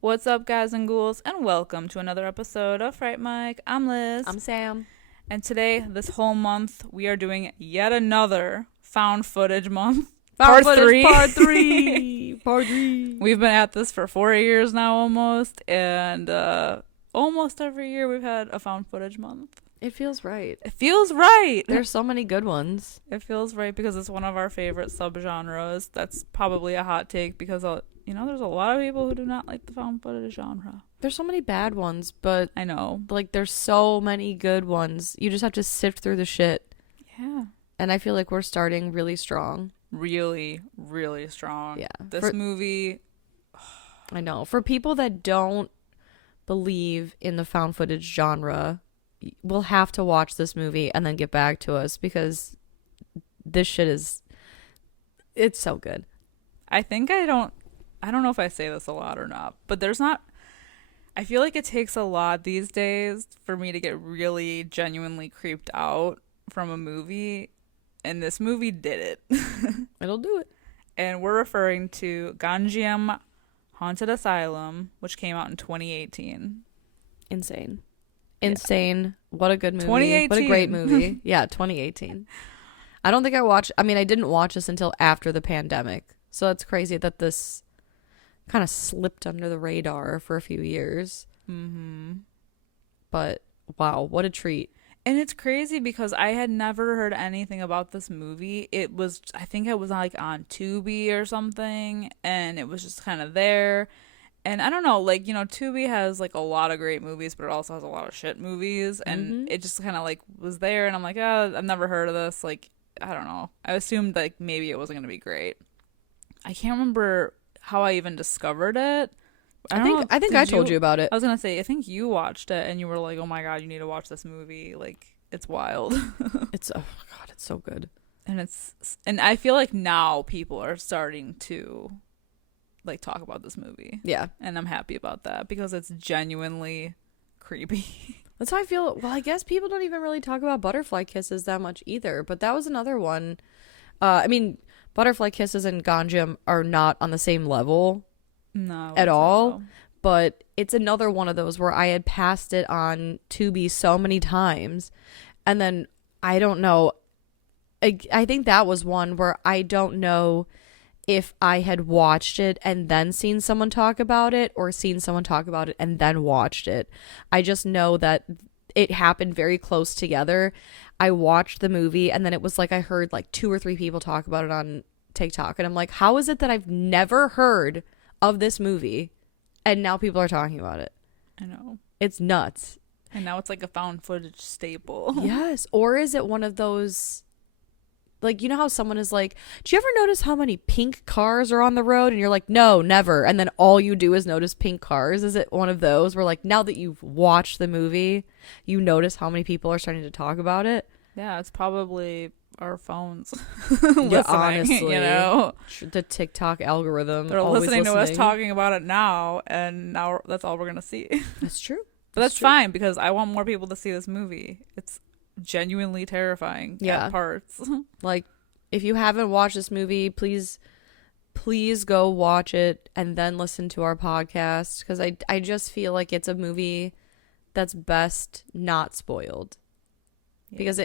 What's up, guys and ghouls, and welcome to another episode of Fright Mic. I'm Liz. I'm Sam. And today, this whole month, we are doing yet another found footage month. Part three. Part 3. Part 3. We've been at this for 4 years now almost, and almost every year we've had a found footage month. It feels right. It feels right. There's so many good ones. It feels right because it's one of our favorite subgenres. That's probably a hot take because, there's a lot of people who do not like the found footage genre. There's so many bad ones, but I know. Like, there's so many good ones. You just have to sift through the shit. Yeah. And I feel like we're starting really strong. Really, really strong. Yeah. This movie. I know. For people that don't believe in the found footage genre, we'll have to watch this movie and then get back to us because this shit it's so good. I don't know if I say this a lot or not, but I feel like it takes a lot these days for me to get really genuinely creeped out from a movie, and this movie did it. It'll do it. And we're referring to Gonjiam Haunted Asylum, which came out in 2018. Insane. Yeah. What a good movie. 2018. What a great movie. Yeah, 2018. I didn't watch this until after the pandemic. So it's crazy that this kind of slipped under the radar for a few years. Mm-hmm. But wow, what a treat. And it's crazy because I had never heard anything about this movie. I think it was like on Tubi or something, and it was just kind of there. And I don't know, Tubi has like a lot of great movies, but it also has a lot of shit movies. And it just kind of like was there, and I'm like, I've never heard of this. Like, I don't know. I assumed like maybe it wasn't going to be great. I can't remember how I even discovered it. I think I told you about it. I was gonna say, I think you watched it and you were like, "Oh my god, you need to watch this movie! Like, it's wild." It's so good. And I feel like now people are starting to like talk about this movie. Yeah, and I'm happy about that because it's genuinely creepy. That's how I feel. Well, I guess people don't even really talk about butterfly kisses that much either. But that was another one. Butterfly kisses and Gonjiam are not on the same level. No, at all. But it's another one of those where I had passed it on Tubi so many times, and then I don't know. I think that was one where I don't know if I had watched it and then seen someone talk about it, or seen someone talk about it and then watched it. I just know that it happened very close together. I watched the movie, and then it was like I heard like 2 or 3 people talk about it on TikTok, and I'm like, how is it that I've never heard of this movie and now people are talking about it? I know. It's nuts. And now it's like a found footage staple. Yes. Or is it one of those, like, you know how someone is like, do you ever notice how many pink cars are on the road? And you're like, no, never. And then all you do is notice pink cars. Is it one of those where, like, now that you've watched the movie, you notice how many people are starting to talk about it? Yeah, it's probably our phones. Yeah, honestly, the TikTok algorithm. They're listening to us talking about it now, and now that's all we're gonna see. That's true. But that's fine because I want more people to see this movie. It's genuinely terrifying at parts. Like, if you haven't watched this movie, please go watch it and then listen to our podcast, because I just feel like it's a movie that's best not spoiled. Yeah. Because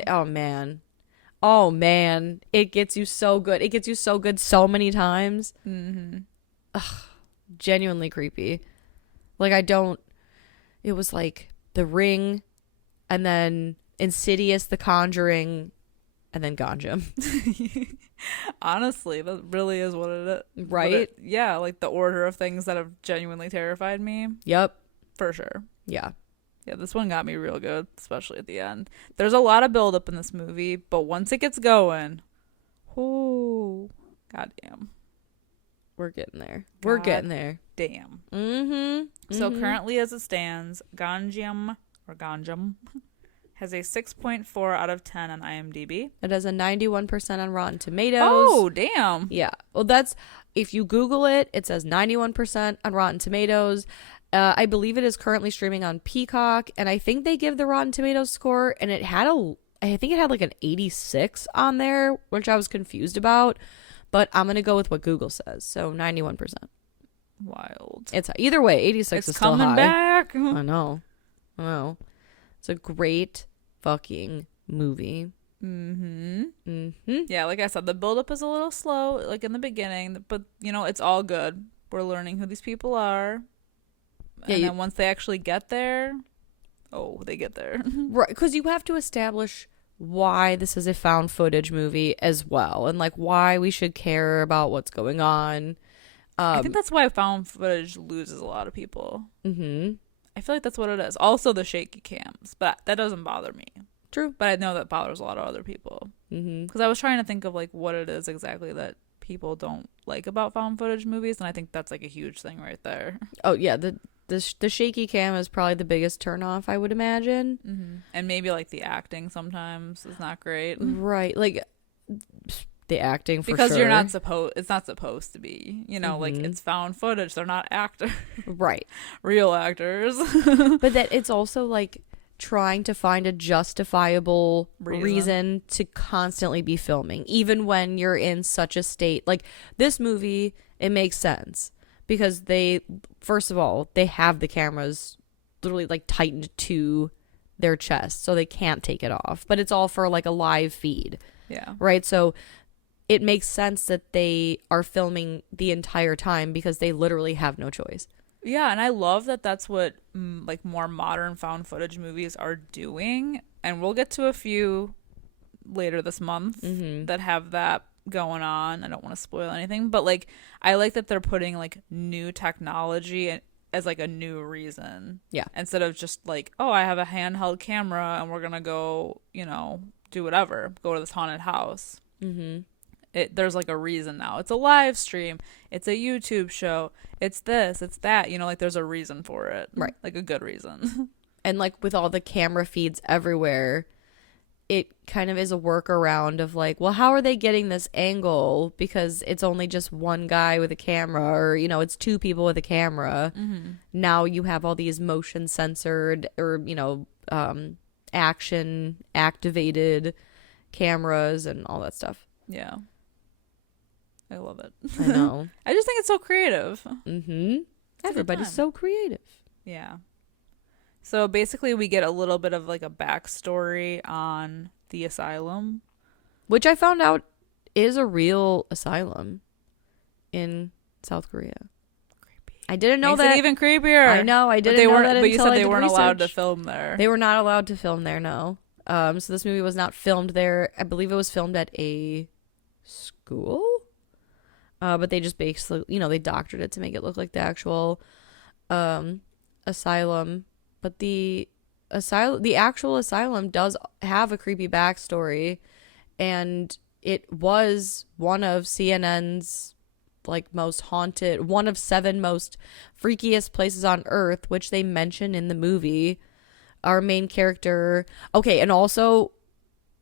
oh man, it gets you so good. It gets you so good so many times. Mm-hmm. Ugh, genuinely creepy. Like, it was like The Ring, and then Insidious, The Conjuring, and then Gonjiam. Honestly, that really is what it is. Right? Yeah, like the order of things that have genuinely terrified me. Yep. For sure. Yeah. Yeah, this one got me real good, especially at the end. There's a lot of buildup in this movie, but once it gets going, oh, goddamn. We're getting there. We're getting there. has a 6.4 out of 10 on IMDb. It has a 91% on Rotten Tomatoes. Oh, damn. Yeah. Well, that's, if you Google it, it says 91% on Rotten Tomatoes. I believe it is currently streaming on Peacock, and I think they give the Rotten Tomatoes score, and I think it had like an 86 on there, which I was confused about, but I'm going to go with what Google says. So 91%. Wild. It's either way, 86 is still high. It's coming back. I know. It's a great fucking movie. Yeah, like I said, the buildup is a little slow, like in the beginning, but it's all good. We're learning who these people are. Yeah, and then once they actually get there, they get there. Right, because you have to establish why this is a found footage movie as well, and like why we should care about what's going on. I think that's why found footage loses a lot of people. I feel like that's what it is. Also the shaky cams, but that doesn't bother me. True. But I know that bothers a lot of other people. Because I was trying to think of like what it is exactly that people don't like about found footage movies, and I think that's like a huge thing right there. Oh yeah, the shaky cam is probably the biggest turnoff, I would imagine. And maybe like the acting sometimes is not great. Right, like the acting for because sure. you're not supposed. It's not supposed to be. Like it's found footage. They're not actors. Right. Real actors. But that it's also like trying to find a justifiable reason to constantly be filming, even when you're in such a state. Like this movie, it makes sense because first of all, they have the cameras literally like tightened to their chest so they can't take it off, but it's all for like a live feed. Yeah. Right. So it makes sense that they are filming the entire time because they literally have no choice. Yeah, and I love that that's what like more modern found footage movies are doing, and we'll get to a few later this month that have that going on. I don't want to spoil anything, but like I like that they're putting like new technology as like a new reason. Yeah. Instead of just like, oh, I have a handheld camera and we're gonna go, do whatever, go to this haunted house. There's like a reason now. It's a live stream. It's a YouTube show. It's this. It's that. Like there's a reason for it. Right. Like a good reason. And like with all the camera feeds everywhere, it kind of is a workaround of like, well, how are they getting this angle? Because it's only just one guy with a camera, or it's two people with a camera. Now you have all these motion censored or action activated cameras and all that stuff. Yeah. I love it. I know. I just think it's so creative. Everybody's so creative. Yeah. So basically we get a little bit of like a backstory on the asylum. Which I found out is a real asylum in South Korea. Creepy. I didn't know that. Makes it even creepier. I know. I didn't know that until But you said I they did weren't research. allowed to film there. They were not allowed to film there, no. So this movie was not filmed there. I believe it was filmed at a school. But they just basically, they doctored it to make it look like the actual asylum. But the actual asylum does have a creepy backstory, and it was one of CNN's like most haunted, one of 7 most freakiest places on Earth, which they mention in the movie. Our main character. Okay, and also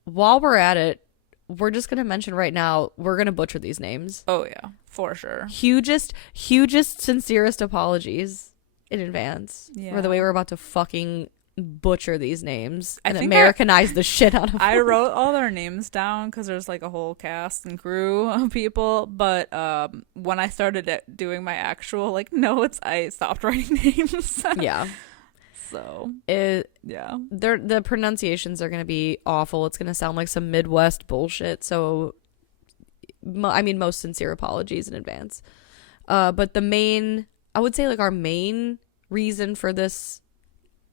while we're at it, we're just gonna mention right now, we're gonna butcher these names. Oh yeah, for sure. Hugest, sincerest apologies in advance for the way we're about to fucking butcher these names and Americanize the shit out of them. I wrote all their names down because there's like a whole cast and crew of people, but when I started doing my actual like notes, I stopped writing names. Yeah. So yeah, the pronunciations are gonna be awful. It's gonna sound like some Midwest bullshit. So, most sincere apologies in advance. But I would say like our main reason for this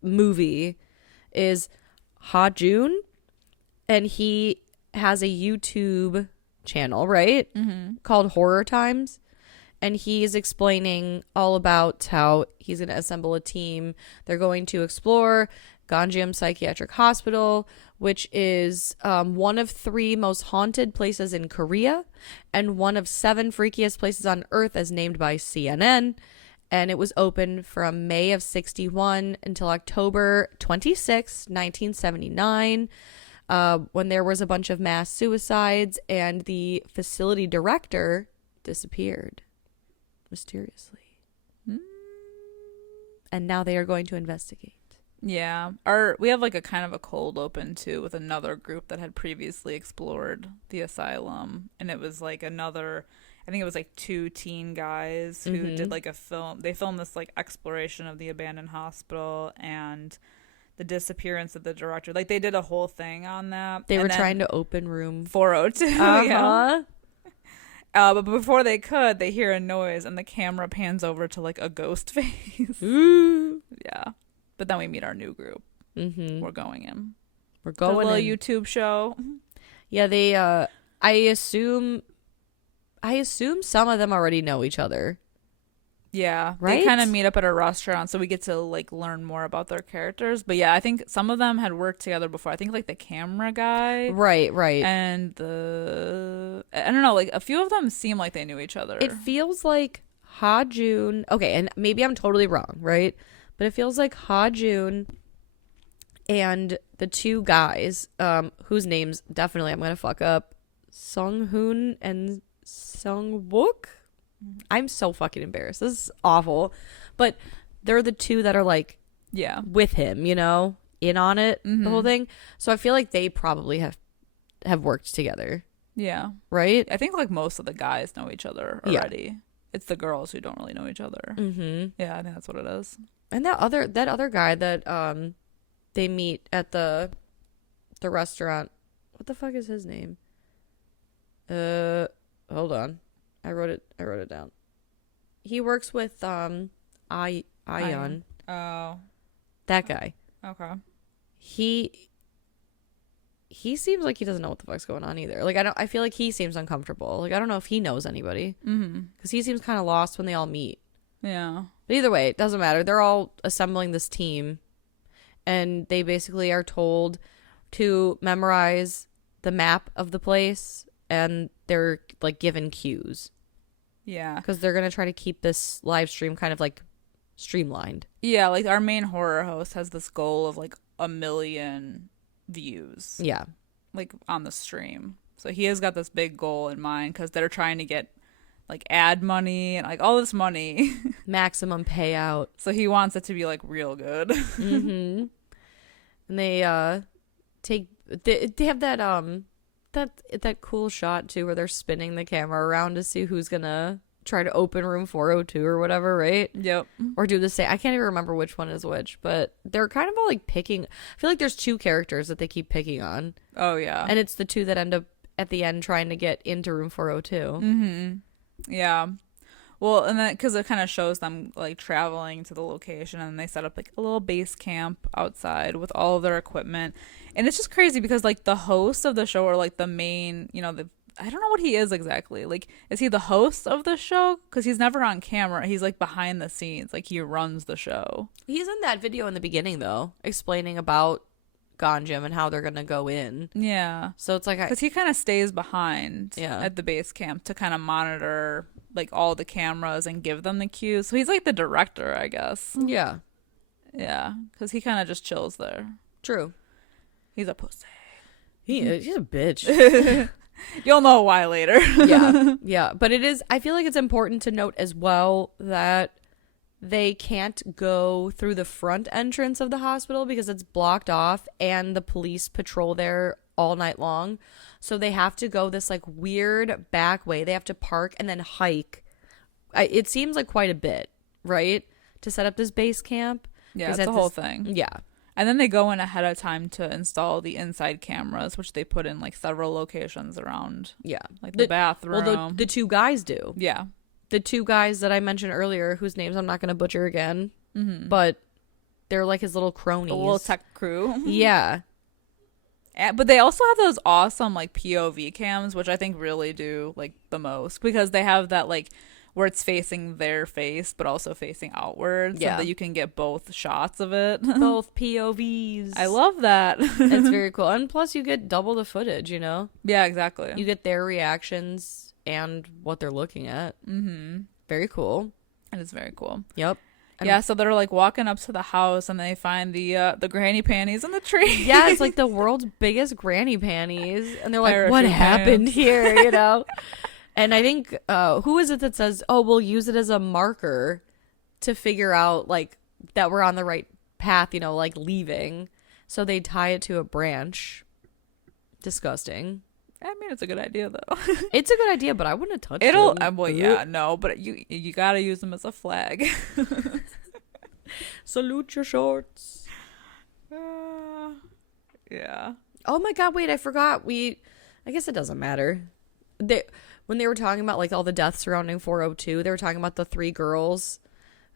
movie is Ha Jun, and he has a YouTube channel, right? Called Horror Times. And he's explaining all about how he's going to assemble a team. They're going to explore Gonjiam Psychiatric Hospital, which is one of 3 most haunted places in Korea and one of 7 freakiest places on Earth as named by CNN. and it was open from May of 61 until October 26, 1979, when there was a bunch of mass suicides and the facility director disappeared mysteriously. And now they are going to investigate. Yeah. We have like a kind of a cold open too with another group that had previously explored the asylum, and it was like I think it was like two teen guys who did like a film. They filmed this like exploration of the abandoned hospital and the disappearance of the director. Like they did a whole thing on that. They were trying to open room 402. Yeah. But before they could, they hear a noise and the camera pans over to like a ghost face. Ooh. Yeah. But then we meet our new group. We're going in. We're going the little in. YouTube show. Yeah, they I assume some of them already know each other. Yeah. Right? They kind of meet up at a restaurant, so we get to like learn more about their characters. But yeah, I think some of them had worked together before. I think like the camera guy. Right. And I don't know, like a few of them seem like they knew each other. It feels like Ha Jun. Okay, and maybe I'm totally wrong, right? But it feels like Ha Jun and the two guys, whose names definitely I'm gonna fuck up, Sung Hoon and Sung Wook. I'm so fucking embarrassed. This is awful. But they're the two that are like, yeah, with him, you know, in on it, the whole thing. So I feel like they probably have worked together. Yeah. Right? I think like most of the guys know each other already. Yeah. It's the girls who don't really know each other. Yeah, I think that's what it is. And that other guy that they meet at the restaurant. What the fuck is his name? Hold on. I wrote it down. He works with Ion. Oh. That guy. Okay. He seems like he doesn't know what the fuck's going on either. Like I feel like he seems uncomfortable. Like I don't know if he knows anybody. Cuz he seems kind of lost when they all meet. Yeah. But either way, it doesn't matter. They're all assembling this team, and they basically are told to memorize the map of the place, and they're like given cues. Yeah. Because they're going to try to keep this live stream kind of like streamlined. Yeah, like our main horror host has this goal of like 1 million views. Yeah. Like on the stream. So he has got this big goal in mind because they're trying to get like ad money and like all this money. Maximum payout. So he wants it to be like real good. And they they have that cool shot too where they're spinning the camera around to see who's gonna try to open room 402 or whatever, right? Yep. Or do the same. I can't even remember which one is which, but they're kind of all like picking. I feel like there's two characters that they keep picking on. Oh yeah. And it's the two that end up at the end trying to get into room 402. Yeah. Well, and then because it kind of shows them like traveling to the location, and they set up like a little base camp outside with all of their equipment, and it's just crazy because like the host of the show, or like the main, you know, I don't know what he is exactly. Like, is he the host of the show? Because he's never on camera. He's like behind the scenes, like he runs the show. He's in that video in the beginning though, explaining about Gonjiam and how they're gonna go in. Yeah. So it's like because he kind of stays behind Yeah. at the base camp to kind of monitor like all the cameras and give them the cues. So he's like the director, I guess. Yeah. Yeah. Because he kind of just chills there. True. He's a pussy. He's a bitch. You'll know why later. Yeah. But I feel like it's important to note as well that they can't go through the front entrance of the hospital because it's blocked off, and the police patrol there all night long. So they have to go this like weird back way. They have to park and then hike. It seems like quite a bit, right? To set up this base camp. Yeah, it's a whole thing. Yeah. And then they go in ahead of time to install the inside cameras, which they put in like several locations around. Yeah. Like the bathroom. Well, the two guys do. Yeah. The two guys that I mentioned earlier, whose names I'm not going to butcher again, but they're like his little cronies. The little tech crew. Yeah. But they also have those awesome like POV cams, which I think really do like the most, because they have that like where it's facing their face but also facing outwards, so that you can get both shots of it. Both POVs. I love that. It's very cool. And plus you get double the footage, you know? Yeah, exactly. You get their reactions and what they're looking at. Very cool. It is very cool. Yep. And Yeah, so they're like walking up to the house and they find the granny panties in the tree. yeah, it's like the world's biggest granny panties. And they're like, what Parachute happened pants. here, you know? And I think, who is it that says, oh, we'll use it as a marker to figure out, like, that we're on the right path, you know, like leaving. So they tie it to a branch. Disgusting. I mean, it's a good idea though. It's a good idea, but I wouldn't have touched It'll them. well, yeah, no, but you gotta use them as a flag. Salute your shorts. Yeah. Oh my god, wait, I forgot. I guess it doesn't matter. When they were talking about like all the deaths surrounding 402, they were talking about the 3 girls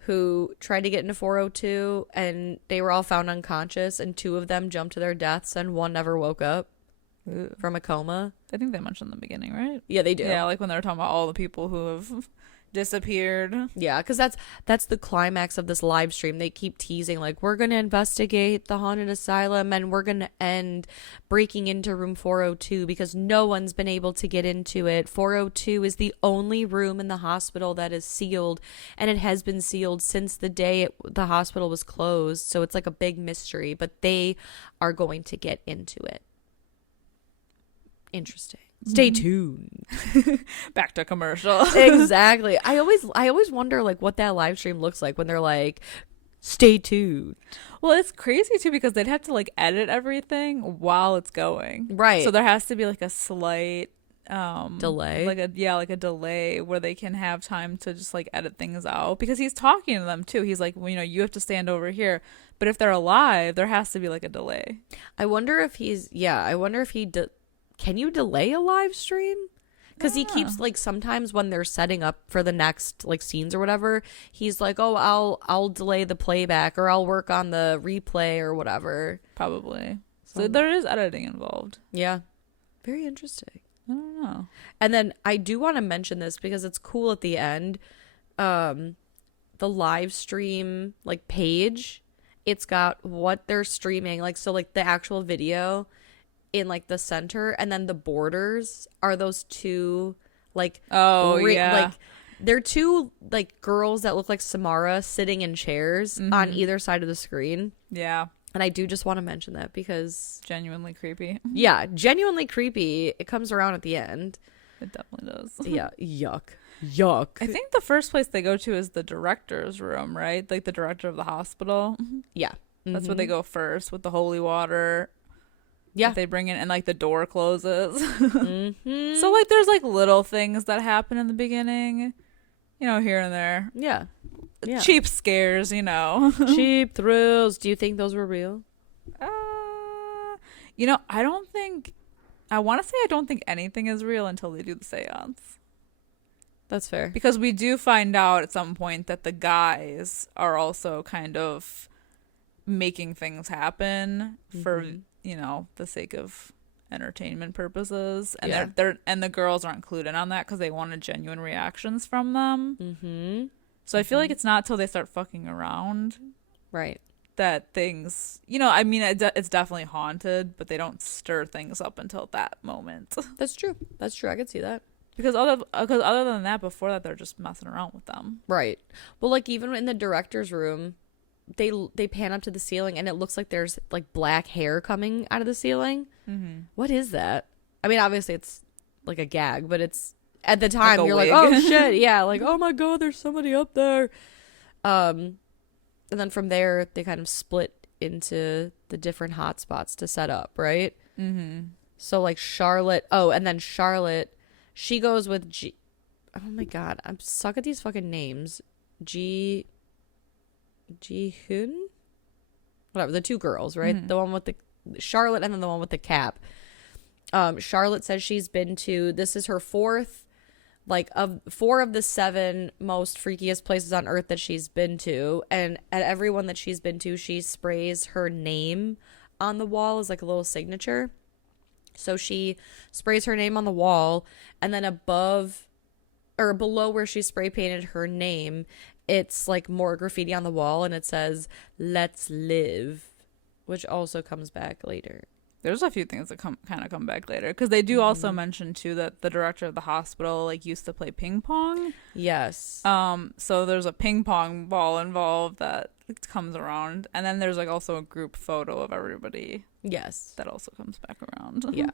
who tried to get into 402 and they were all found unconscious and 2 of them jumped to their deaths and 1 never woke up from a coma. I think they mentioned in the beginning, right? Yeah, they do. Yeah, like when they were talking about all the people who have disappeared. Yeah, because that's the climax of this live stream. They keep teasing like, we're going to investigate the haunted asylum and we're going to end breaking into room 402 because no one's been able to get into it. 402 is the only room in the hospital that is sealed, and it has been sealed since the day the hospital was closed. So it's like a big mystery, but they are going to get into it. Interesting. Stay tuned. Back to commercial. Exactly. I always wonder like what that live stream looks like when they're like, stay tuned. Well, it's crazy too because they'd have to like edit everything while it's going. Right. So there has to be like a slight Delay. like a delay where they can have time to just like edit things out because he's talking to them too. He's like, well, you know, you have to stand over here. But if they're alive, there has to be like a delay. I wonder if he can you delay a live stream? Because he keeps like sometimes when they're setting up for the next like scenes or whatever, he's like, oh, I'll delay the playback or I'll work on the replay or whatever. Probably. So there is editing involved. Yeah. Very interesting. I don't know. And then I do want to mention this because it's cool at the end. The live stream like page, it's got what they're streaming, like so like the actual video in like the center, and then the borders are those 2 like like they're 2 like girls that look like Samara sitting in chairs on either side of the screen. Yeah. And I do just want to mention that because Genuinely creepy. yeah, genuinely creepy. It comes around at the end. It definitely does. Yeah, yuck. I think the first place they go to is the director's room, right? Like the director of the hospital. Yeah. That's where they go first with the holy water. Yeah. They bring in and like the door closes. Mm-hmm. So like there's like little things that happen in the beginning, you know, here and there. Yeah. Cheap scares, you know. Cheap thrills. Do you think those were real? You know, I want to say I don't think anything is real until they do the seance. That's fair. Because we do find out at some point that the guys are also kind of making things happen for, you know, the sake of entertainment purposes. And and the girls aren't included on that because they wanted genuine reactions from them. Mm-hmm. So I feel like it's not till they start fucking around. Right. That things, you know, I mean, it's definitely haunted, but they don't stir things up until that moment. That's true. I could see that. Because other than that, before that, they're just messing around with them. Right. Well, like even in the director's room, they pan up to the ceiling and it looks like there's like black hair coming out of the ceiling. Mm-hmm. What is that? I mean, obviously it's like a gag, but it's at the time like you're wig. like, oh shit, yeah, like oh my god, there's somebody up there. And then from there they kind of split into the different hotspots to set up, right? Mm-hmm. So like Charlotte, she goes with G. Oh my god, I'm suck at these fucking names. Ji Hoon, whatever, the 2 girls, right? Mm-hmm. The one with the Charlotte and then the one with the cap. Charlotte says she's been to, this is her 4th, like of 4 of the 7 most freakiest places on earth that she's been to, and at every one that she's been to, she sprays her name on the wall as like a little signature. So she sprays her name on the wall, and then above or below where she spray painted her name, it's like more graffiti on the wall, and it says "Let's live," which also comes back later. There's a few things that come back later because they do also Hmm. mention too that the director of the hospital like used to play ping pong. Yes. So there's a ping pong ball involved that comes around, and then there's like also a group photo of everybody Yes. that also comes back around. Yeah.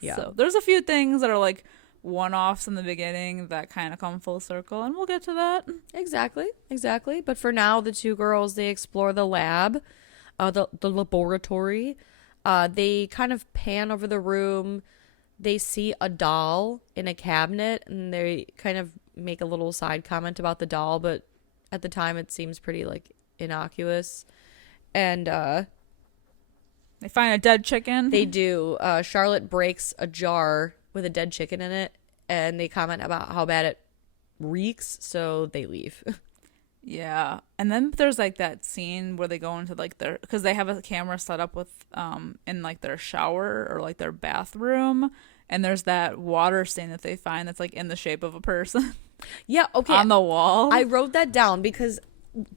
Yeah. So there's a few things that are like one-offs in the beginning that kind of come full circle, and we'll get to that. Exactly. Exactly. But for now, the two girls, they explore the lab, the laboratory. They kind of pan over the room. They see a doll in a cabinet, and they kind of make a little side comment about the doll, but at the time it seems pretty like innocuous. And They find a dead chicken. they do. Charlotte breaks a jar with a dead chicken in it, and they comment about how bad it reeks, so they leave. Yeah. And then there's like that scene where they go into like their, because they have a camera set up with in like their shower or like their bathroom, and there's that water stain that they find that's like in the shape of a person Yeah, okay. on the wall. I wrote that down because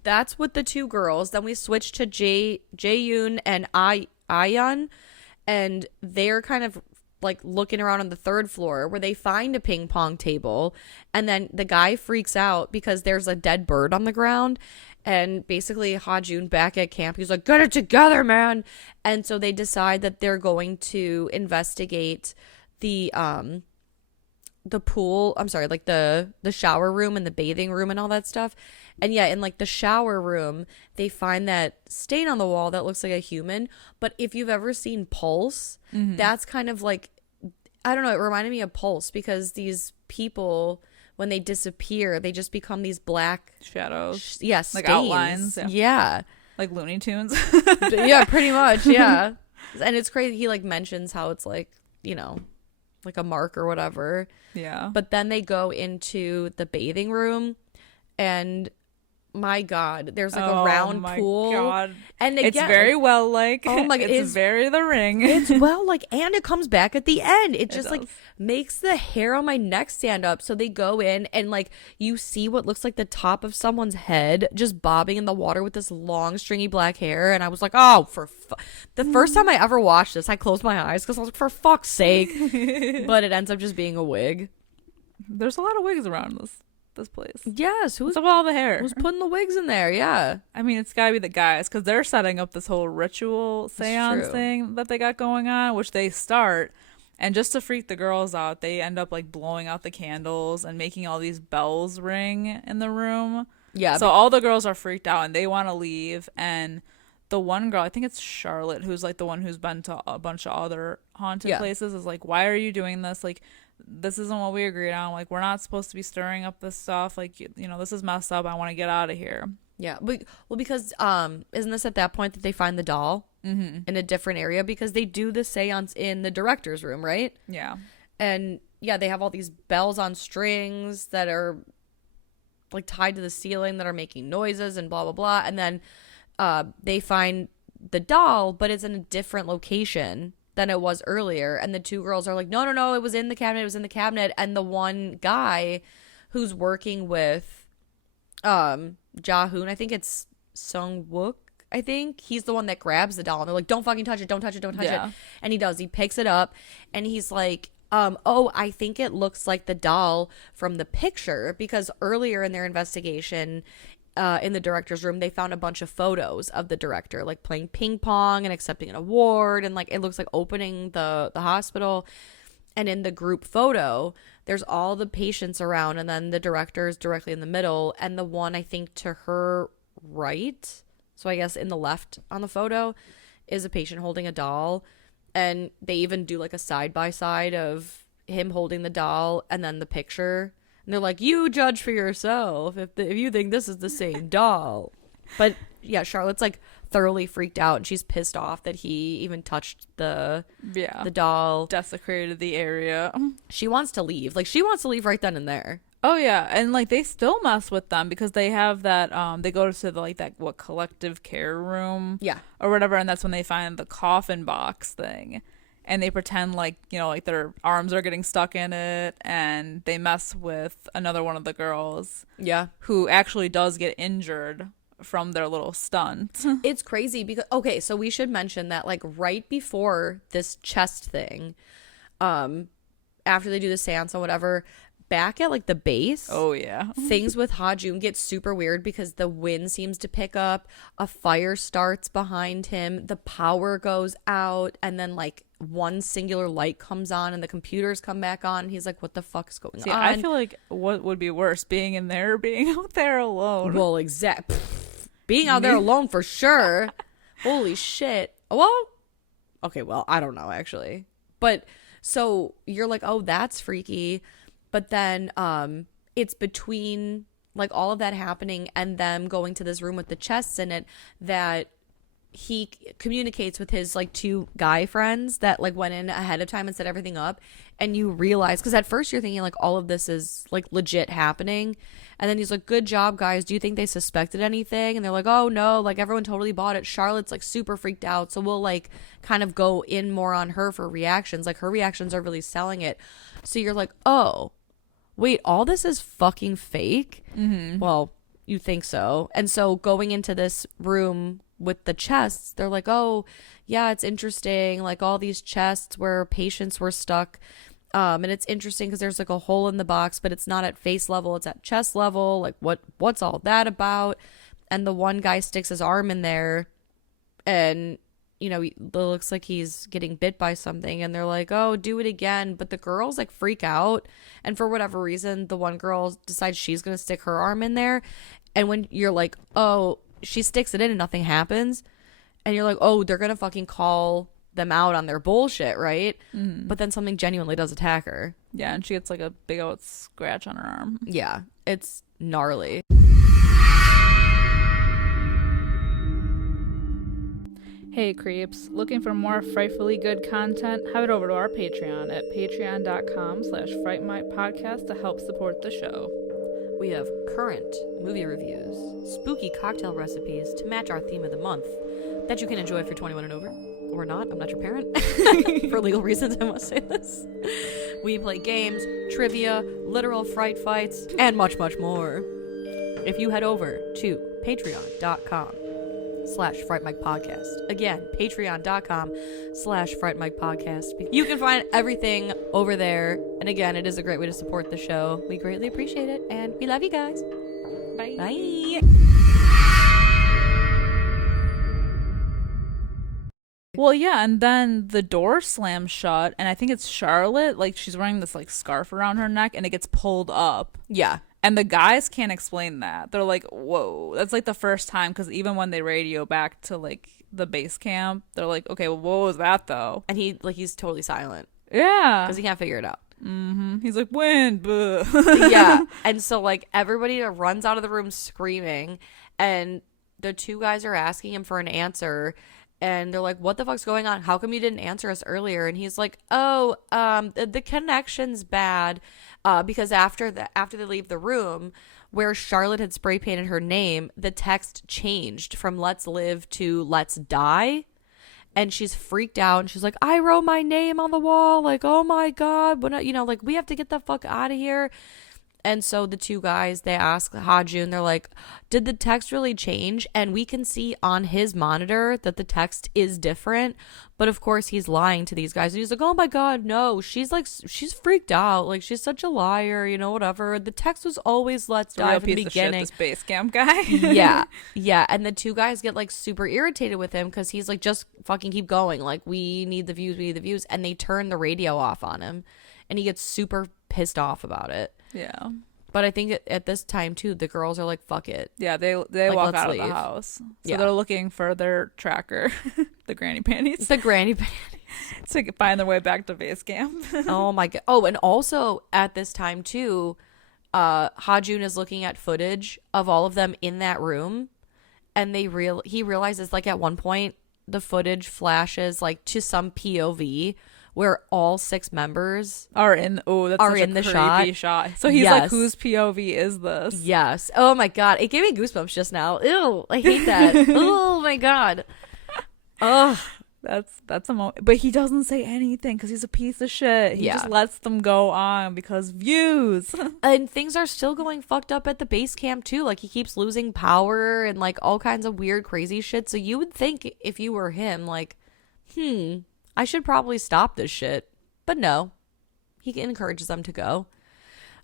that's with the two girls. Then we switched to Jae-yoon and Ayan, and they're kind of like looking around on the third floor where they find a ping pong table, and then the guy freaks out because there's a dead bird on the ground. And basically, Ha-joon back at camp, he's like, "Get it together, man!" And so they decide that they're going to investigate the pool, I'm sorry, like the shower room and the bathing room and all that stuff. And yeah, in like the shower room, they find that stain on the wall that looks like a human. But if you've ever seen Pulse, that's kind of like, I don't know, it reminded me of Pulse because these people, when they disappear, they just become these black Shadows. yeah, Like stains. outlines, yeah. Yeah. Like Looney Tunes. Yeah, pretty much, yeah. And it's crazy, he like mentions how it's like, you know, like a mark or whatever. Yeah. But then they go into the bathing room, and my God, there's like a round pool. God. And It's again, very well like. Oh my- it's very The Ring. it's well like, and it comes back at the end. It just like does. makes the hair on my neck stand up. So they go in, and like you see what looks like the top of someone's head just bobbing in the water with this long stringy black hair. And I was like, oh, the first time I ever watched this, I closed my eyes because I was like, for fuck's sake. But it ends up just being a wig. There's a lot of wigs around this place. Yes, What's up with all the hair? who's putting the wigs in there? Yeah. I mean, it's gotta be the guys because they're setting up this whole ritual seance true. thing that they got going on, which they start. And just to freak the girls out, they end up like blowing out the candles and making all these bells ring in the room. Yeah. So all the girls are freaked out and they want to leave. And the one girl, I think it's Charlotte, who's like the one who's been to a bunch of other haunted Yeah. places, is like, why are you doing this? Like, this isn't what we agreed on. Like, we're not supposed to be stirring up this stuff. Like, you know, this is messed up. I want to get out of here. Yeah. Well, because isn't this at that point that they find the doll in a different area because they do the seance in the director's room, right? Yeah. And yeah, they have all these bells on strings that are like tied to the ceiling that are making noises and blah blah blah. And then they find the doll, but it's in a different location than it was earlier. And the two girls are like, no, no, no, it was in the cabinet. It was in the cabinet. And the one guy who's working with Ja-hoon, I think it's Sung-wook, I think. He's the one that grabs the doll. And they're like, don't fucking touch it. Don't touch it. Don't touch Yeah. it. And he does. He picks it up and he's like, oh, I think it looks like the doll from the picture because earlier in their investigation in the director's room, they found a bunch of photos of the director like playing ping pong and accepting an award, and like it looks like opening the hospital. And in the group photo, there's all the patients around, and then the director is directly in the middle, and the one I think to her right, so I guess in the left on the photo, is a patient holding a doll. And they even do like a side by side of him holding the doll and then the picture. And they're like, you judge for yourself if you think this is the same doll. But yeah, Charlotte's like thoroughly freaked out, and she's pissed off that he even touched the doll. Desecrated the area. She wants to leave. Like, she wants to leave right then and there. Oh yeah, and like they still mess with them because they have that they go to the like that collective care room, Yeah. or whatever, and that's when they find the coffin box thing, and they pretend like, you know, like their arms are getting stuck in it, and they mess with another one of the girls Yeah. who actually does get injured from their little stunt. It's crazy because, okay, so we should mention that like right before this chest thing, after they do the seance or whatever, back at like the base, Oh yeah. things with Ha-Joon get super weird because the wind seems to pick up, a fire starts behind him, the power goes out, and then like one singular light comes on and the computers come back on. He's like, what the fuck is going on? I feel like what would be worse, being in there or being out there alone? Well, being out there alone for sure. Holy shit. Well, okay, well, I don't know actually. But so you're like, oh, that's freaky. But then it's between like all of that happening and them going to this room with the chests in it that he communicates with his like two guy friends that like went in ahead of time and set everything up. And you realize, because at first you're thinking like all of this is like legit happening. And then he's like, good job, guys. Do you think they suspected anything? And they're like, oh, no, like everyone totally bought it. Charlotte's like super freaked out. So we'll like kind of go in more on her for reactions. Like her reactions are really selling it. So you're like, oh, wait, all this is fucking fake? Mm-hmm. Well, you think so. And so going into this room with the chests, they're like, oh, yeah, it's interesting. Like all these chests where patients were stuck. And it's interesting because there's like a hole in the box, but it's not at face level. It's at chest level. Like what's all that about? And the one guy sticks his arm in there and, you know, it looks like he's getting bit by something. And they're like, oh, do it again. But the girls like freak out. And for whatever reason, the one girl decides she's going to stick her arm in there. And when you're like, oh, she sticks it in and nothing happens. And you're like, oh, they're going to fucking call them out on their bullshit, right? Mm-hmm. But then something genuinely does attack her. Yeah, and she gets like a big old scratch on her arm. Yeah, it's gnarly. Hey creeps, looking for more frightfully good content? Head over to our Patreon at patreon.com/Fright Mic podcast to help support the show. We have current movie reviews, spooky cocktail recipes to match our theme of the month that you can enjoy if you're 21 and over. Or not, I'm not your parent. For legal reasons, I must say this. We play games, trivia, literal fright fights, and much, much more. If you head over to patreon.com/Fright Mic podcast. Again, patreon.com/Fright Mic podcast. You can find everything over there. And again, it is a great way to support the show. We greatly appreciate it. And we love you guys. Bye. Bye. Well, yeah, and then the door slams shut, and I think it's Charlotte. Like, she's wearing this, like, scarf around her neck, and it gets pulled up. Yeah. And the guys can't explain that. They're like, whoa. That's, like, the first time, because even when they radio back to, like, the base camp, they're like, okay, well, what was that, though? And he's totally silent. Yeah. Because he can't figure it out. Mm-hmm. He's like, wind. Yeah. And so, like, everybody runs out of the room screaming, and the two guys are asking him for an answer. And they're like, what the fuck's going on? How come you didn't answer us earlier? And he's like, oh, the connection's bad. Because after they leave the room where Charlotte had spray painted her name, the text changed from let's live to let's die. And she's freaked out. And she's like, I wrote my name on the wall. Like, oh my God. When like, we have to get the fuck out of here. And so the two guys, they ask Ha-Joon, they're like, did the text really change? And we can see on his monitor that the text is different. But of course, he's lying to these guys. And he's like, oh my God, no. She's freaked out. Like, she's such a liar, you know, whatever. The text was always let's die from the beginning. This base camp guy. Yeah. Yeah. And the two guys get like super irritated with him because he's like, just fucking keep going. Like, we need the views. And they turn the radio off on him. And he gets super pissed off about it. Yeah. But I think at this time, too, the girls are like, fuck it. Yeah, they like, walk out of the house. So yeah. They're looking for their tracker, the granny panties. The granny panties. To find their way back to base camp. Oh, my God. Oh, and also at this time, too, Ha-Joon is looking at footage of all of them in that room. And he realizes, like, at one point, the footage flashes, like, to some POV where all 6 members are in the shot. So he's like, whose POV is this? Yes. Oh my God. It gave me goosebumps just now. Ew. I hate that. Oh my God. Ugh. That's a moment, but he doesn't say anything because he's a piece of shit. He just lets them go on because views. And things are still going fucked up at the base camp too. Like he keeps losing power and like all kinds of weird, crazy shit. So you would think if you were him, like, I should probably stop this shit. But no, he encourages them to go.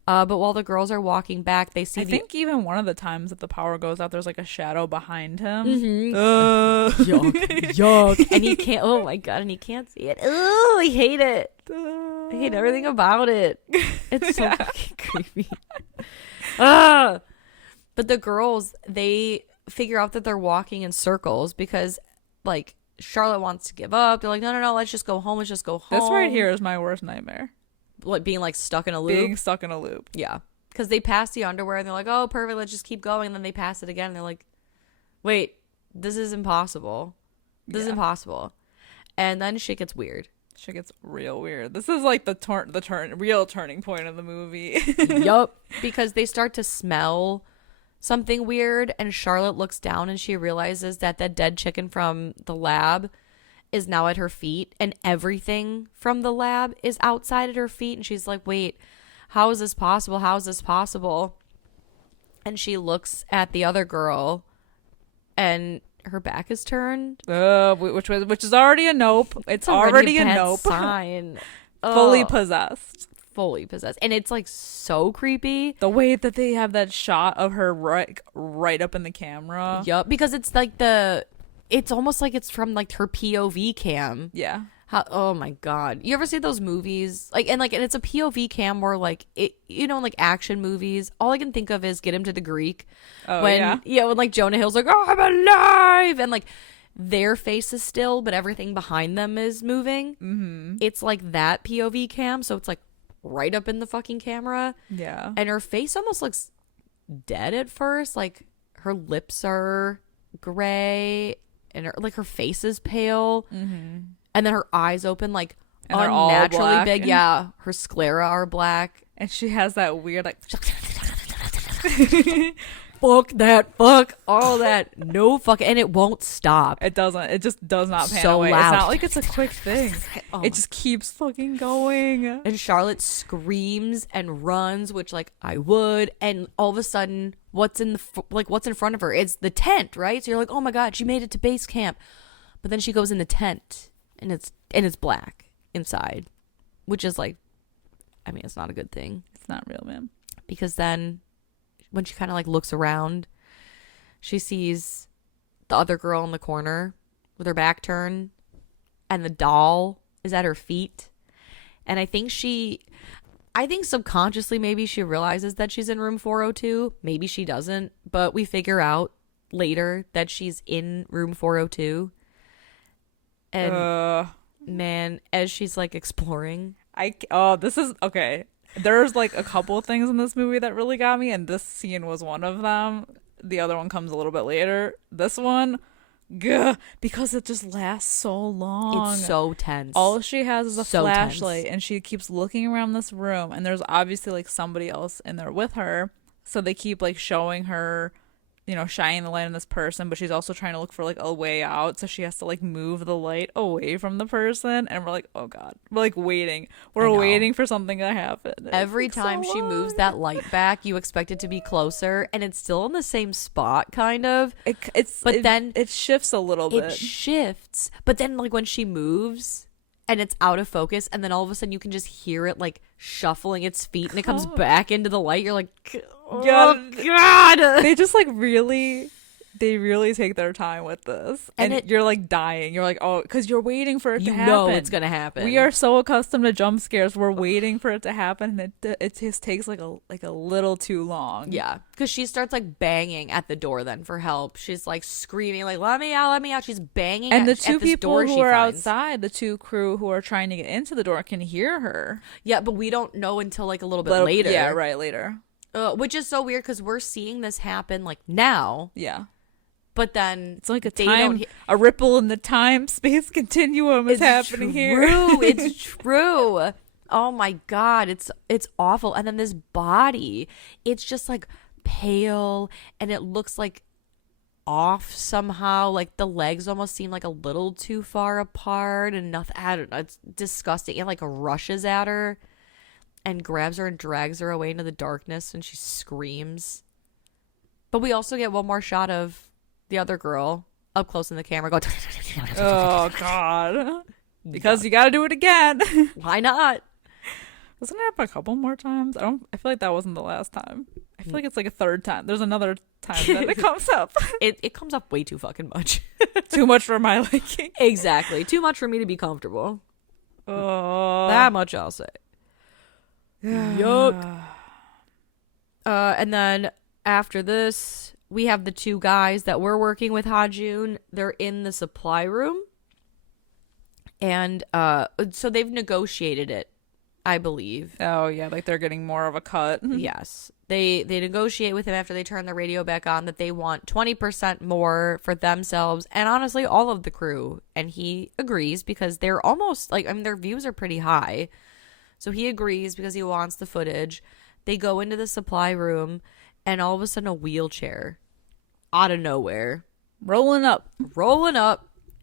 But while the girls are walking back, they see. I think even one of the times that the power goes out, there's like a shadow behind him. Yuck, yuck, and he can't. Oh my god, and he can't see it. Oh, I hate it. I hate everything about it. It's so fucking creepy. But the girls, they figure out that they're walking in circles because, like, Charlotte wants to give up. They're like, no, let's just go home. Let's just go home. This right here is my worst nightmare. Like being like stuck in a loop. Being stuck in a loop. Yeah. Because they pass the underwear and they're like, oh, perfect, let's just keep going. And then they pass it again and they're like, wait, this is impossible. This is impossible. And then shit gets weird. Shit gets real weird. This is like the real turning point of the movie. Yup. Because they start to smell something weird and Charlotte looks down and she realizes that that dead chicken from the lab is now at her feet and everything from the lab is outside at her feet. And she's like, wait, how is this possible? How is this possible? And she looks at the other girl and her back is turned. Which is already a nope. It's already a nope. Sign. Fully possessed. Fully possessed. And it's like so creepy. The way that they have that shot of her right up in the camera. Yup. Because it's like it's almost like it's from like her POV cam. Yeah. Oh my god. You ever see those movies? And it's a POV cam where like it, like action movies, all I can think of is Get Him to the Greek. Oh, when like Jonah Hill's like, oh, I'm alive, and like their face is still, but everything behind them is moving. Mm-hmm. It's like that POV cam, so it's like right up in the fucking camera. Yeah. And her face almost looks dead at first. Like her lips are gray and her face is pale. Mm-hmm. And then her eyes open like and unnaturally big. Yeah. Her sclera are black. And she has that weird like fuck that, fuck all that. No fuck. And it won't stop. It doesn't. It just does not pan so away. Loud. It's not like it's a quick thing. It just keeps fucking going. And Charlotte screams and runs, which like I would. And all of a sudden, what's in front of her? It's the tent, right? So you're like, oh my god, she made it to base camp. But then she goes in the tent. And it's black inside, which is like, I mean, it's not a good thing. It's not real, man. Because then when she kind of like looks around, she sees the other girl in the corner with her back turned and the doll is at her feet. And I think subconsciously maybe she realizes that she's in room 402. Maybe she doesn't, but we figure out later that she's in room 402. And man, as she's like exploring, this is okay. There's like a couple things in this movie that really got me, and this scene was one of them. The other one comes a little bit later. This one, because it just lasts so long. It's so tense. All she has is a flashlight, and she keeps looking around this room, and there's obviously like somebody else in there with her. So they keep like showing her, shining the light on this person, but she's also trying to look for like a way out, so she has to like move the light away from the person, and we're like, oh god, we're like waiting. We're waiting for something to happen. Every time she moves that light back, you expect it to be closer, and it's still in the same spot, kind of. Then it shifts a little bit. It shifts, but then like when she moves and it's out of focus, and then all of a sudden you can just hear it like shuffling its feet, and it comes back into the light. You're like, oh god. They just like really take their time with this, and you're like dying. You're like, oh, because you're waiting for it to happen. You know it's gonna happen. We are so accustomed to jump scares. We're waiting for it to happen, and it just takes like a little too long. Yeah, because she starts like banging at the door then for help. She's like screaming like, let me out, let me out. She's banging and the two people who are outside, the two crew who are trying to get into the door, can hear her. Yeah, but we don't know until like a little bit later. Yeah, right, later. Which is so weird because we're seeing this happen like now. Yeah. But then it's like a ripple in the time-space continuum is happening here. It's true. Oh my god, it's awful. And then this body, it's just like pale, and it looks like off somehow. Like the legs almost seem like a little too far apart and nothing. I don't know. It's disgusting. And like rushes at her and grabs her and drags her away into the darkness and she screams. But we also get one more shot of the other girl up close in the camera going, oh God. Because you gotta do it again. Why not? Doesn't it happen a couple more times? I feel like that wasn't the last time. I feel like it's like a third time. There's another time that it comes up. It comes up way too fucking much. Too much for my liking. Exactly. Too much for me to be comfortable. That much I'll say. Yuck. And then after this, we have the two guys that were working with Ha-Jun. They're in the supply room. And so they've negotiated it, I believe. Oh, yeah, like they're getting more of a cut. Yes. They negotiate with him after they turn the radio back on that they want 20% more for themselves and honestly all of the crew. And he agrees because they're almost like, I mean, their views are pretty high. So he agrees because he wants the footage. They go into the supply room and all of a sudden a wheelchair out of nowhere. Rolling up.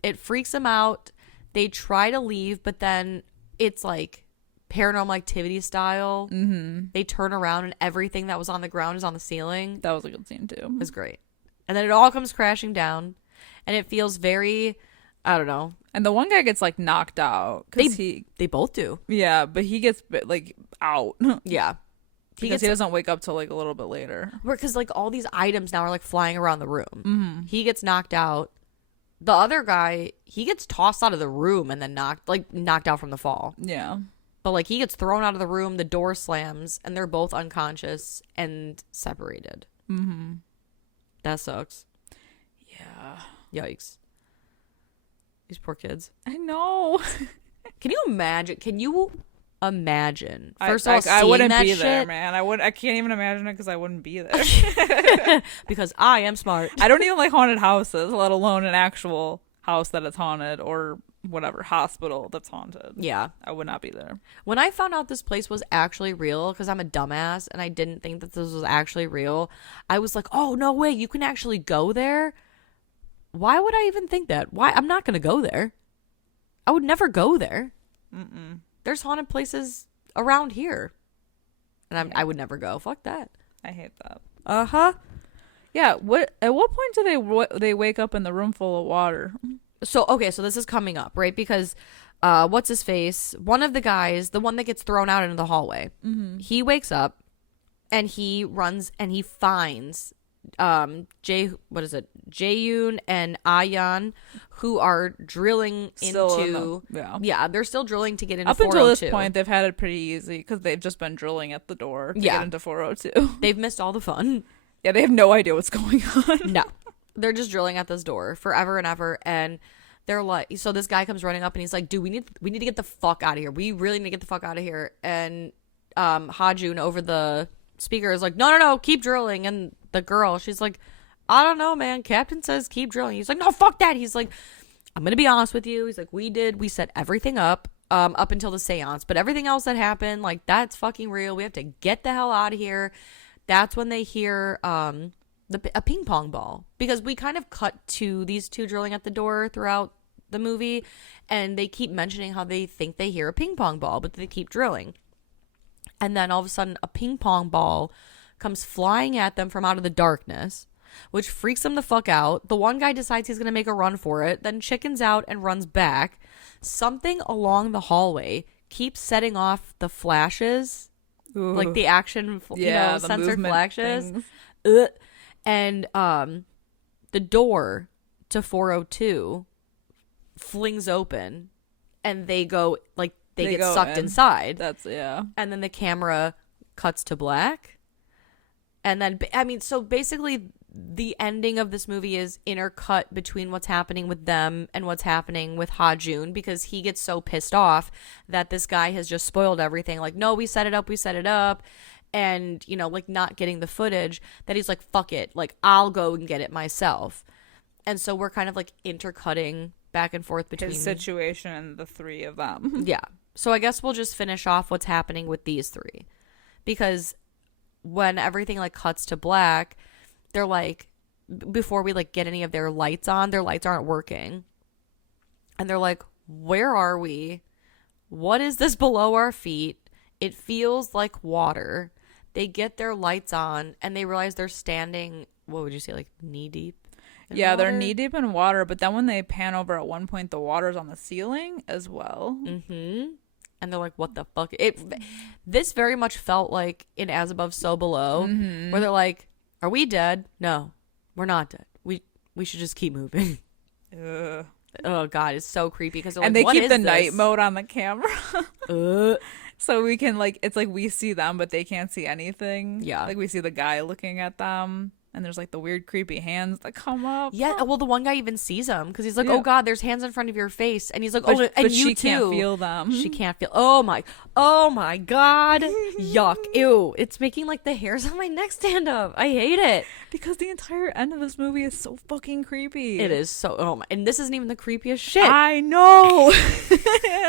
It freaks them out. They try to leave, but then it's like Paranormal Activity style. Mm-hmm. They turn around and everything that was on the ground is on the ceiling. That was a good scene too. It was great. And then it all comes crashing down and it feels very, I don't know. And the one guy gets like knocked out. They both do. Yeah, but he gets like out. Yeah. He doesn't wake up till like a little bit later. Because like all these items now are like flying around the room. Mm-hmm. He gets knocked out. The other guy, he gets tossed out of the room and then knocked out from the fall. Yeah. But like he gets thrown out of the room, the door slams, and they're both unconscious and separated. Mm-hmm. That sucks. Yeah. Yikes. These poor kids. I know. Can you imagine? First of all, I wouldn't that be shit? there, man. I can't even imagine it because I wouldn't be there. Because I am smart. I don't even like haunted houses, let alone an actual house that is haunted or whatever hospital that's haunted. Yeah, I would not be there. When I found out this place was actually real, because I'm a dumbass and I didn't think that this was actually real, I was like, oh no way, you can actually go there. Why would I even think that? Why? I'm not gonna go there. I would never go there. Mm-mm. There's haunted places around here. And I would never go. Fuck that. I hate that. Uh-huh. Yeah, at what point do they wake up in the room full of water? So this is coming up, right? Because what's his face? One of the guys, the one that gets thrown out into the hallway, mm-hmm. He wakes up and he runs and he finds Jae-yoon and Ayan, who are drilling into they're still drilling to get into 402. Up until this point they've had it pretty easy because they've just been drilling at the door to get into 402. They've missed all the fun. Yeah, they have no idea what's going on. No, they're just drilling at this door forever and ever. And they're like, so this guy comes running up and he's like, dude, we need to get the fuck out of here. We really need to get the fuck out of here. And Ha-Jun over the speaker is like, no, keep drilling. And the girl, she's like, I don't know, man. Captain says keep drilling. He's like, no, fuck that. He's like, I'm gonna be honest with you. He's like, we set everything up until the seance, but everything else that happened, like, that's fucking real. We have to get the hell out of here. That's when they hear a ping pong ball, because we kind of cut to these two drilling at the door throughout the movie, and they keep mentioning how they think they hear a ping pong ball, but they keep drilling. And then all of a sudden a ping pong ball comes flying at them from out of the darkness, which freaks them the fuck out. The one guy decides he's going to make a run for it, then chickens out and runs back. Something along the hallway keeps setting off the flashes. Ooh. Like the action, sensor flashes. And the door to 402 flings open and they get sucked inside. And then the camera cuts to black. And then, so basically the ending of this movie is intercut between what's happening with them and what's happening with Ha-Jun, because he gets so pissed off that this guy has just spoiled everything. Like, no, we set it up. And, not getting the footage, that he's like, fuck it. Like, I'll go and get it myself. And so we're kind of like intercutting back and forth between his situation and the three of them. Yeah. So I guess we'll just finish off what's happening with these three, because when everything like cuts to black, they're like, before we like get any of their lights on, their lights aren't working. And they're like, where are we? What is this below our feet? It feels like water. They get their lights on and they realize they're standing, what would you say, like knee deep? Yeah, Water? they're knee deep in water, but then when they pan over at one point, the water's on the ceiling as well. Mm-hmm. And they're like, what the fuck? This very much felt like in As Above, So Below, where they're like, are we dead? No, we're not dead. We should just keep moving. Ugh. Oh, God, it's so creepy. Because And like, they keep the this? night mode on the camera. So we can, like, it's like we see them, but they can't see anything. Yeah. Like we see the guy looking at them. And there's like the weird creepy hands that come up. Yeah, well, the one guy even sees him because he's like, Yeah. "Oh God, there's hands in front of your face," and he's like, But, "Oh, and but you she too." can't feel them. She can't feel. Oh my God, yuck, ew! It's making like the hairs on my neck stand up. I hate it. Because the entire end of this movie is so fucking creepy. It is so. Oh my, and this isn't even the creepiest shit. I know.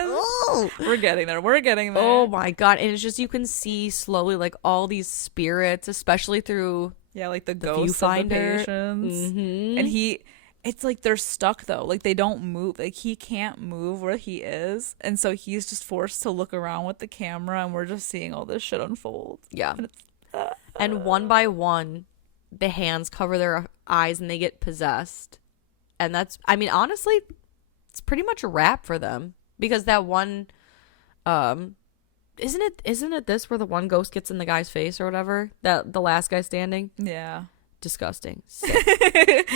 Oh. We're getting there. We're getting there. Oh my God, and it's just you can see slowly like all these spirits, especially through. Yeah, like the ghosts of the viewfinder. patients. Mm-hmm. And it's like they're stuck though. Like they don't move. Like he can't move where he is. And so he's just forced to look around with the camera and we're just seeing all this shit unfold. Yeah. And And one by one, the hands cover their eyes and they get possessed. And that's, I mean, honestly, it's pretty much a wrap for them. Because that one, isn't it this where the one ghost gets in the guy's face or whatever? That the last guy standing? yeah. Disgusting. Sick.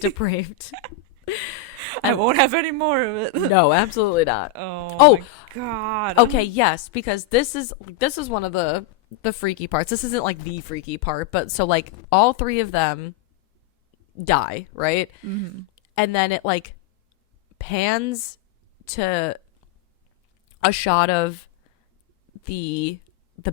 Depraved. I won't have any more of it. No, absolutely not. Oh my God. Okay, yes, because this is one of the freaky parts. This isn't like the freaky part, but so like all three of them die, right? Mm-hmm. And then it like pans to a shot of the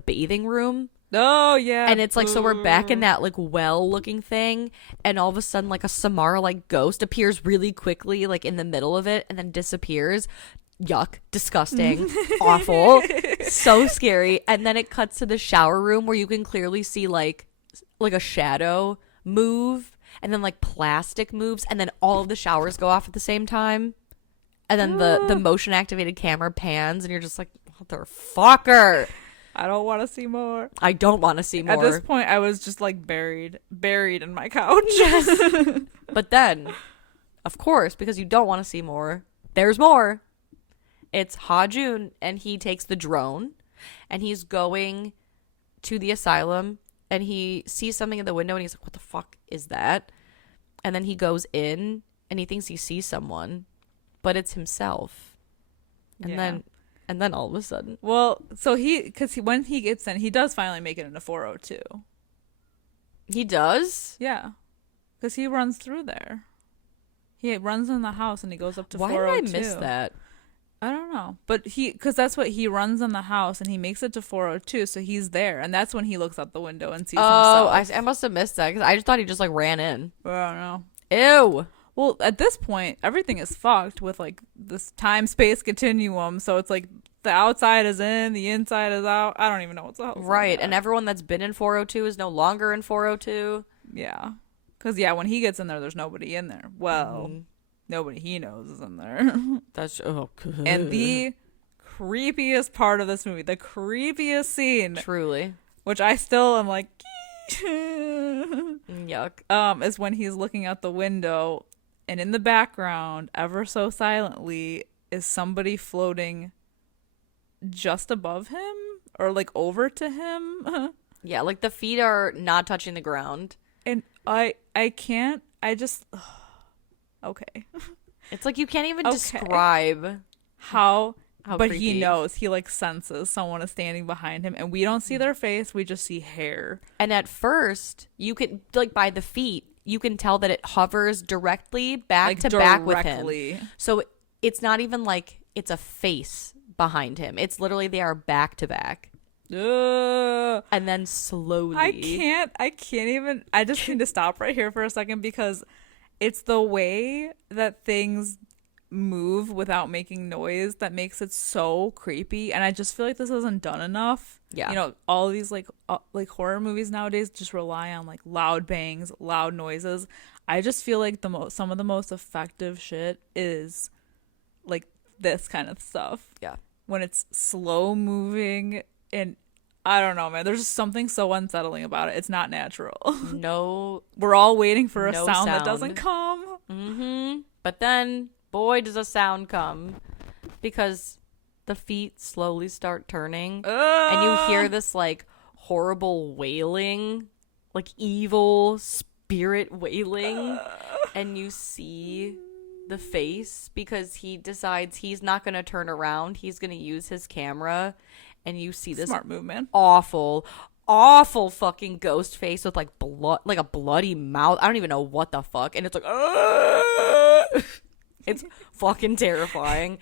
bathing room. Oh yeah. And it's like, so we're back in that like well looking thing, and all of a sudden like a Samara like ghost appears really quickly like in the middle of it and then disappears. Yuck, disgusting, awful, so scary. And then it cuts to the shower room where you can clearly see like a shadow move, and then like plastic moves, and then all of the showers go off at the same time. And then the motion activated camera pans and you're just like, motherfucker. I don't want to see more. I don't want to see more. At this point, I was just like buried in my couch. Yes. But then, of course, because you don't want to see more, there's more. It's Ha-Jun, and he takes the drone, and he's going to the asylum, and he sees something in the window, and he's like, what the fuck is that? And then he goes in, and he thinks he sees someone, but it's himself. And Yeah. then all of a sudden. Well, so when he gets in, he does finally make it into 402. He does? Yeah. Because he runs through there. He runs in the house and he goes up to Why 402. did I miss that? I don't know. But because that's what he runs in the house and he makes it to 402. So he's there. And that's when he looks out the window and sees himself. I must have missed that because I just thought he just like ran in. I don't know. Ew. Well, at this point, everything is fucked with like this time-space continuum. So it's like the outside is in, the inside is out. I don't even know what's the hell. Right, and everyone that's been in 402 is no longer in 402. Yeah. Because, yeah, when he gets in there, there's nobody in there. Well, nobody he knows is in there. That's, And the creepiest part of this movie, the creepiest scene, truly, which I still am like, yuck, is when he's looking out the window, and in the background, ever so silently, is somebody floating just above him or like over to him. Yeah, like the feet are not touching the ground, And I can't. I just okay. it's like you can't even Okay. describe How but creepy. he knows. He like senses someone is standing behind him, and we don't see their face. We just see hair. And at first, you can like by the feet, you can tell that it hovers directly back Like, to back with directly. him. So it's not even like it's a face behind him. It's literally they are back to back. Ugh. And then slowly, I can't even. I just need to stop right here for a second because it's the way that things move without making noise that makes it so creepy. And I just feel like this isn't done enough. Yeah. You know, all these like horror movies nowadays just rely on like loud bangs, loud noises. I just feel like some of the most effective shit is like this kind of stuff. Yeah. When it's slow moving, and I don't know, man. There's just something so unsettling about it. It's not natural. No. We're all waiting for a No sound that sound. doesn't come. Mm-hmm. But then, boy, does a sound come, because the feet slowly start turning, and you hear this like horrible wailing, like evil spirit wailing, and you see the face, because he decides he's not going to turn around. He's going to use his camera, and you see this Smart move, man. awful fucking ghost face with like blood, like a bloody mouth. I don't even know what the fuck. And it's like, it's fucking terrifying.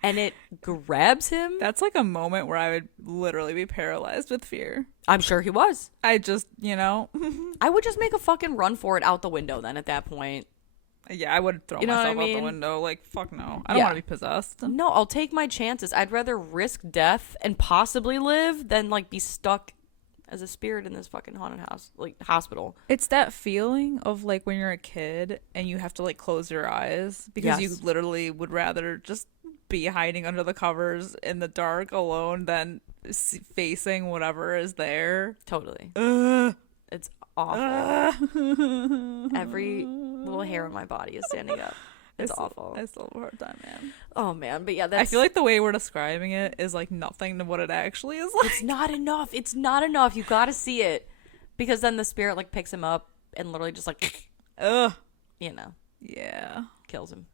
And it grabs him. That's like a moment where I would literally be paralyzed with fear. I'm sure he was. I just, you know. I would just make a fucking run for it out the window then at that point. Yeah, I would throw You know myself what I out the mean? window. Like, fuck no. I don't Yeah. want to be possessed. No, I'll take my chances. I'd rather risk death and possibly live than like be stuck as a spirit in this fucking haunted house, like hospital. It's that feeling of like when you're a kid and you have to like close your eyes because you Yes. literally would rather just be hiding under the covers in the dark alone than facing whatever is there. Totally. Ugh. It's awful. Ugh. Every little hair on my body is standing up. It's awful. I still have a hard time, man. Oh man, but yeah, that's. I feel like the way we're describing it is like nothing to what it actually is like. it's not enough. It's not enough. You got to see it, because then the spirit like picks him up and literally just like, Ugh. you know, Yeah. kills him.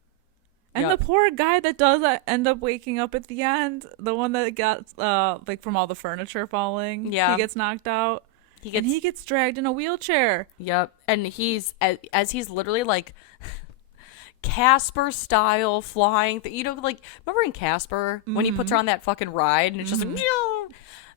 And Yup. the poor guy that does end up waking up at the end, the one that got like from all the furniture falling, Yeah. he gets knocked out. He gets. He gets dragged in a wheelchair. Yep, and he's as he's literally like Casper style flying. You know, like remember in Casper when he puts her on that fucking ride and it's just like.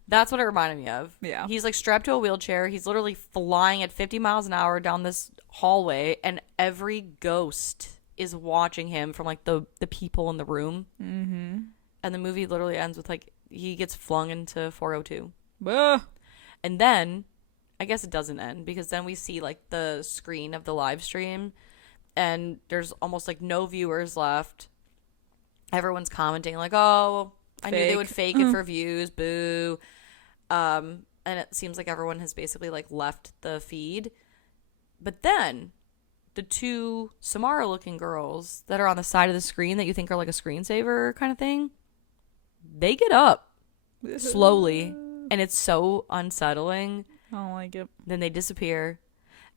That's what it reminded me of. Yeah. He's like strapped to a wheelchair. He's literally flying at 50 miles an hour down this hallway, and every ghost is watching him from like the people in the room. Mm-hmm. And the movie literally ends with like he gets flung into 402. Ugh. And then I guess it doesn't end, because then we see like the screen of the live stream and there's almost like no viewers left. Everyone's commenting like, "Oh, I knew they would fake it for views, boo." And it seems like everyone has basically like left the feed. But then the two Samara looking girls that are on the side of the screen that you think are like a screensaver kind of thing, they get up slowly, and it's so unsettling. I don't like it. Then they disappear.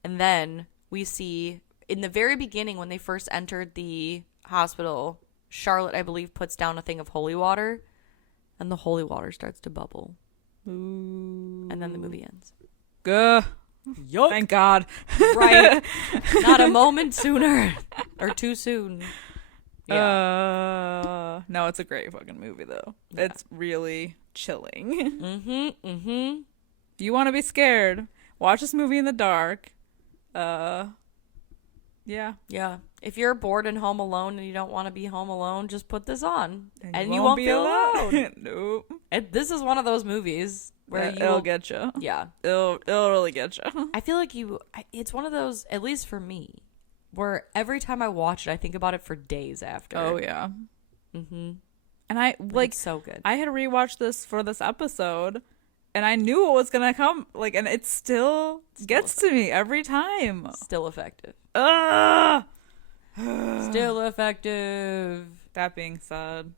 And then we see in the very beginning when they first entered the hospital, Charlotte, I believe, puts down a thing of holy water, and the holy water starts to bubble. Ooh. And then the movie ends. Gah. Thank God. Right. Not a moment sooner. Or too soon. No, it's a great fucking movie though. Yeah. It's really chilling. Mm-hmm. Mm-hmm. If you want to be scared, watch this movie in the dark. Yeah. Yeah. If you're bored and home alone and you don't want to be home alone, just put this on. And you won't won't be feel alone. Nope. This is one of those movies where It'll get you. Yeah. It'll really get you. I feel like it's one of those, at least for me, where every time I watch it, I think about it for days after. Oh yeah. Mm-hmm. And I like It's so good. I had rewatched this for this episode, and I knew what was gonna come. Like, and it still gets to me every time. Still effective. Ugh. Still effective. That being said,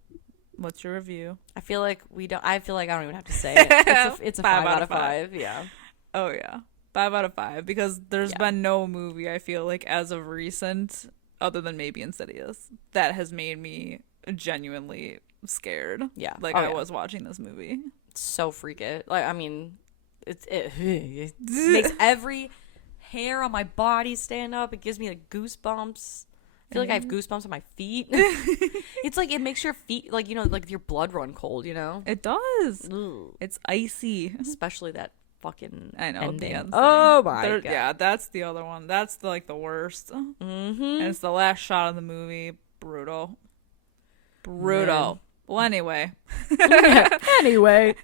what's your review? I feel like I don't even have to say it. It's a 5 out of 5. Yeah. Oh yeah, 5 out of 5, because there's Yeah. been no movie I feel like as of recent, other than maybe Insidious, that has made me genuinely scared. Yeah. Like Oh, I yeah. was watching this movie. It's so freak it. Like, I mean, it makes every hair on my body stand up. It gives me like goosebumps. I feel like I have goosebumps on my feet. It's like it makes your feet like, you know, like your blood run cold, you know? It does. Ugh. It's icy. Especially that fucking I know. ending. The end Oh thing. my god. Yeah, that's the other one. That's the worst. Mm-hmm. And it's the last shot of the movie. Brutal. Brutal. Well, anyway. Anyway.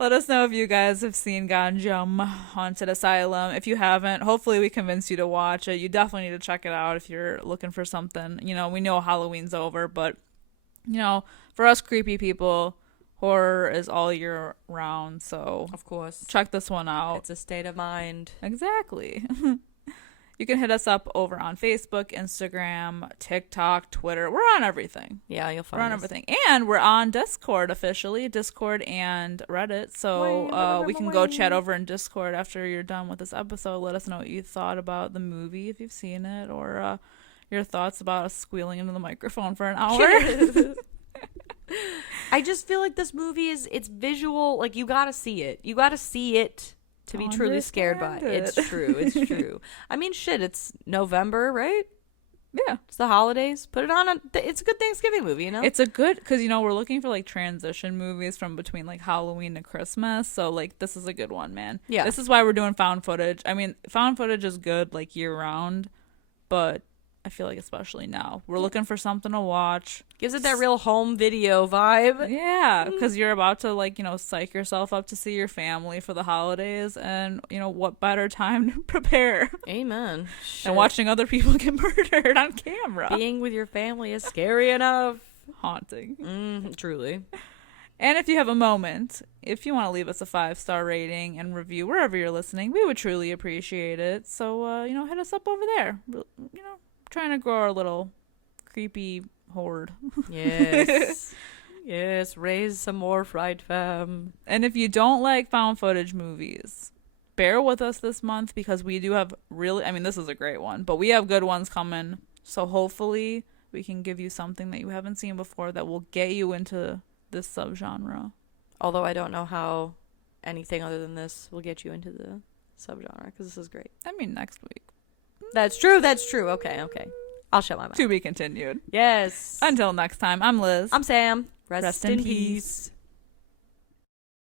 Let us know if you guys have seen Gonjiam Haunted Asylum. If you haven't, hopefully we convinced you to watch it. You definitely need to check it out if you're looking for something. You know, we know Halloween's over, but, you know, for us creepy people, horror is all year round. So, of course, check this one out. It's a state of mind. Exactly. You can hit us up over on Facebook, Instagram, TikTok, Twitter. We're on everything. Yeah, you'll find We're on us. everything. And we're on Discord officially, Discord and Reddit. So we can go chat over in Discord after you're done with this episode. Let us know what you thought about the movie, if you've seen it, or your thoughts about us squealing into the microphone for an hour. I just feel like this movie it's visual. Like, you gotta see it. You gotta see it to be truly scared by it. It's true. It's true. I mean, shit, it's November, right? Yeah. It's the holidays. Put it on. It's a good Thanksgiving movie, you know? It's a good, because, you know, we're looking for, like, transition movies from between, like, Halloween to Christmas. So, like, this is a good one, man. Yeah. This is why we're doing found footage. I mean, found footage is good, like, year-round. But I feel like especially now. We're looking for something to watch. Gives it that real home video vibe. Yeah, because you're about to, like, you know, psych yourself up to see your family for the holidays. And, you know, what better time to prepare Amen. Shit. than watching other people get murdered on camera. Being with your family is scary enough. Haunting. Truly. And if you have a moment, if you want to leave us a 5-star rating and review wherever you're listening, we would truly appreciate it. So, you know, hit us up over there. You know, trying to grow our little creepy horde. Yes. Yes, raise some more Fright Fam. And if you don't like found footage movies, bear with us this month, because we do have really, I mean, this is a great one, but we have good ones coming. So hopefully we can give you something that you haven't seen before that will get you into this subgenre. Although I don't know how anything other than this will get you into the subgenre, because this is great. I mean, next week. That's true. Okay. I'll shut my mouth. To be continued. Yes. Until next time, I'm Liz. I'm Sam. Rest in peace.